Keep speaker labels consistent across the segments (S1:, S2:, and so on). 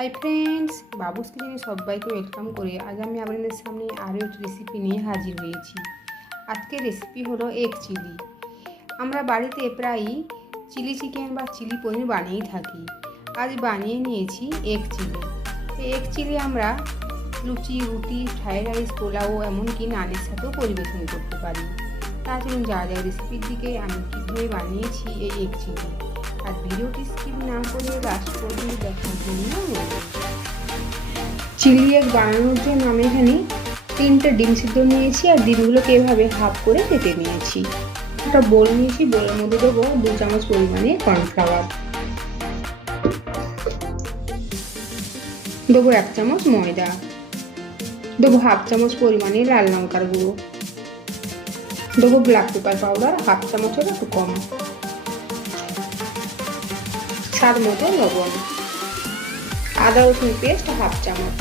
S1: Hi friends বাবুস কিচেনে সবাইকে welcome করে আজ আমি আপনাদের সামনে আরও একটি রেসিপি নিয়ে হাজির হয়েছি। আজকের রেসিপি হলো এগ চিলি আমরা বাড়িতে প্রায়ই চিলি চিকেন বা চিলি পনির বানিয়েই থাকি। আজ বানিয়ে নিয়েছি এগ চিলি এগ চিলি আমরা লুচি, রুটি ফ্রাইড রাইস পোলাও, এমনকি নানের সাথেও পরিবেশন করতে পারি। তা চলুন যা যা রেসিপির দিকে আমি কীভাবে বানিয়েছি এই এগ চিলি আর ভিডিওটি স্কিপ না করে লাস্ট পর্যন্ত দেখার জন্য। চিলি এগ বানানোর জন্য আমি এখানে তিনটে ডিম সিদ্ধ নিয়েছি আর ডিমগুলোকে এভাবে হাফ করে কেটে নিয়েছি। একটা বোল নিয়েছি বোলের মধ্যে দেবো দু চামচ পরিমাণে কর্নফ্লাওয়ার দেবো এক চামচ ময়দা। দেবো হাফ চামচ পরিমাণে লাল লঙ্কার গুঁড়ো। দেবো ব্ল্যাক পেপার পাউডার হাফ চামচের একটু কম। স্বাদ মতো লবণ। আদা, রসুন পেস্ট হাফ চামচ।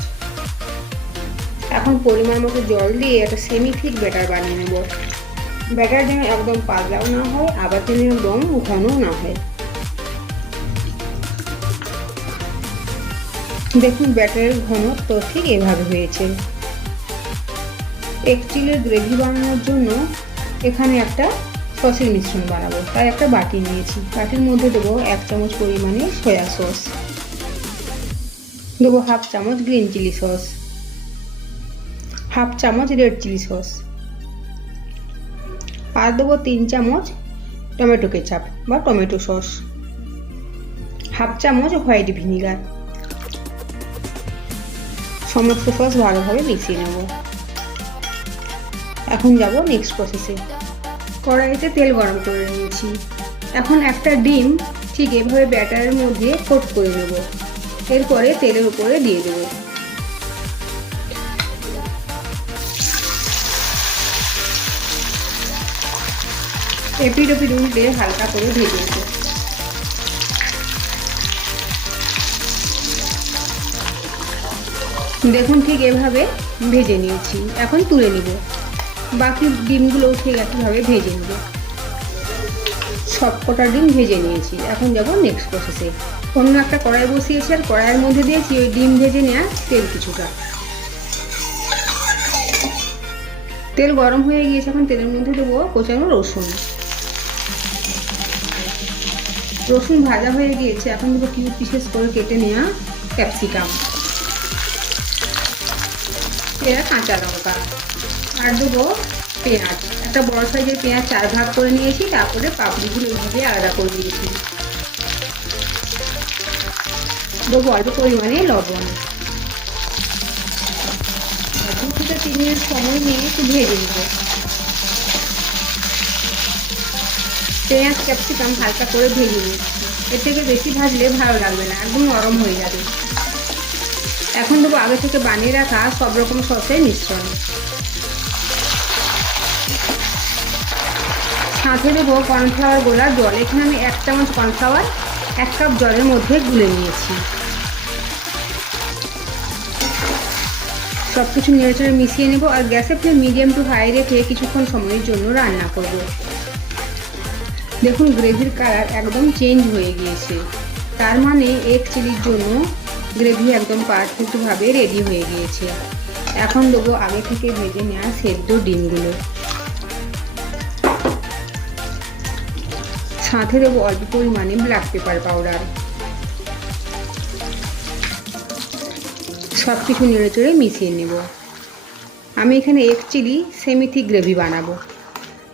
S1: এখন পরিমাণ মতো জল দিয়ে একটা সেমি থিক ব্যাটার বানিয়ে নেব। ব্যাটার যেন একদম পাতলাও না হয়, আবার যেন একদম ঘনও না হয়। দেখুন ব্যাটারের ঘনত্ব ঠিক এভাবে হয়েছে। এক চিলের গ্রেভি বানানোর জন্য এখানে একটা সসের মিশ্রণ বানাবো। তাই একটা বাটি নিয়েছি। বাটির মধ্যে দেবো এক চামচ পরিমাণে সয়া সস। দেবো হাফ চামচ গ্রিন চিলি সস। হাফ চামচ রেড চিলি সস। আর দেবো তিন চামচ টমেটো কেচাপ বা টমেটো সস। হাফ চামচ হোয়াইট ভিনিগার। সমস্ত সস ভালোভাবে মিশিয়ে নেব। এখন যাব নেক্সট প্রসেসে কড়াইতে তেল গরম করে নিয়েছি। এখন একটা ডিম ঠিক এভাবে ব্যাটারের মধ্যে কোট করে নেব। এরপরে তেলের উপরে দিয়ে দেবো। এপিড ওপিড উল্টে হালকা করে ভেজে নেব। দেখুন ঠিক এভাবে ভেজে নিয়েছি। এখন তুলে নিব। বাকি ডিমগুলোও ঠিক একইভাবে ভেজে নেব। সব কটা ডিম ভেজে নিয়েছি। এখন যাব নেক্সট প্রসেসে অন্য একটা কড়াই বসিয়েছি আর কড়াইয়ের মধ্যে দিয়েছি ওই ডিম ভেজে নেওয়া তেল কিছুটা। তেল গরম হয়ে গিয়েছে, এখন তেলের মধ্যে দেবো কোচানো রসুন। রসুন ভাজা হয়ে গিয়েছে, এখন দেবো কিউব পিসেস করে কেটে নেওয়া ক্যাপসিকাম এরা কাঁচা লঙ্কা। আর দেবো পেঁয়াজ। একটা বড় সাইজের পেঁয়াজ চার ভাগ করে নিয়েছি, তারপরে পাপড়িগুলো এইভাবে আলাদা করে দিয়েছি। দেবো অল্প পরিমাণে লবণ। দু থেকে তিন মিনিট সময় নিয়ে একটু ভেজে নেব। পেঁয়াজ, ক্যাপসিকাম হালকা করে ভেজে নিচ্ছি এর থেকে বেশি ভাজলে ভালো লাগবে না, একদম নরম হয়ে যাবে। এখন দেবো আগে থেকে বানিয়ে রাখা সব রকম সসের মিশ্রণ। সাথে দেবো কর্নফ্লাওয়ার গোলা জল। এখানে আমি এক চামচ কর্নফ্লাওয়ার, এক কাপ জলের মধ্যে গুলে নিয়েছি। সব কিছু নেড়েচড়ে মিশিয়ে নেব আর গ্যাসের ফ্লেম মিডিয়াম টু হাই রেখে কিছুক্ষণ সময়ের জন্য রান্না করব। দেখুন, গ্রেভির কালার একদম চেঞ্জ হয়ে গিয়েছে। তার মানে এক চিলির জন্য গ্রেভি একদম পারফেক্টভাবে রেডি হয়ে গিয়েছে। এখন দেবো আগে থেকে ভেজে নেওয়া সেদ্ধ ডিমগুলো। সাথে দেবো অল্প পরিমাণে ব্ল্যাক পেপার পাউডার সব কিছু নেড়ে চড়ে মিশিয়ে নেব। আমি এখানে এক চিলি সেমিথিক গ্রেভি বানাবো।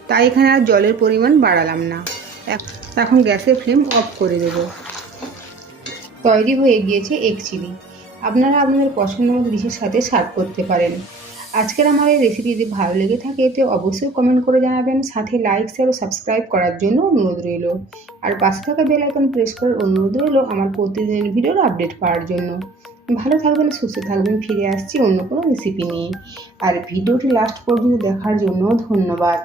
S1: তাই এখানে আর জলের পরিমাণ বাড়ালাম না। এখন গ্যাসের ফ্লেম অফ করে দেবো। তৈরি হয়ে গিয়েছে এক চিলি আপনারা আপনাদের পছন্দ মতো ডিশের সাথে সার্ভ করতে পারেন। আজকের আমার এই রেসিপি যদি ভালো লেগে থাকে এতে অবশ্যই কমেন্ট করে জানাবেন। সাথে লাইক শেয়ার ও সাবস্ক্রাইব করার জন্য অনুরোধ রইল। আর পাশে থাকা বেল আইকন প্রেস করার অনুরোধ রইল আমার প্রতিদিনের ভিডিওর আপডেট পাওয়ার জন্য। ভালো থাকবেন, সুস্থ থাকবেন, ফিরে আসছি অন্য কোনো রেসিপি নিয়ে। আর ভিডিওটি লাস্ট পর্যন্ত দেখার জন্য ধন্যবাদ।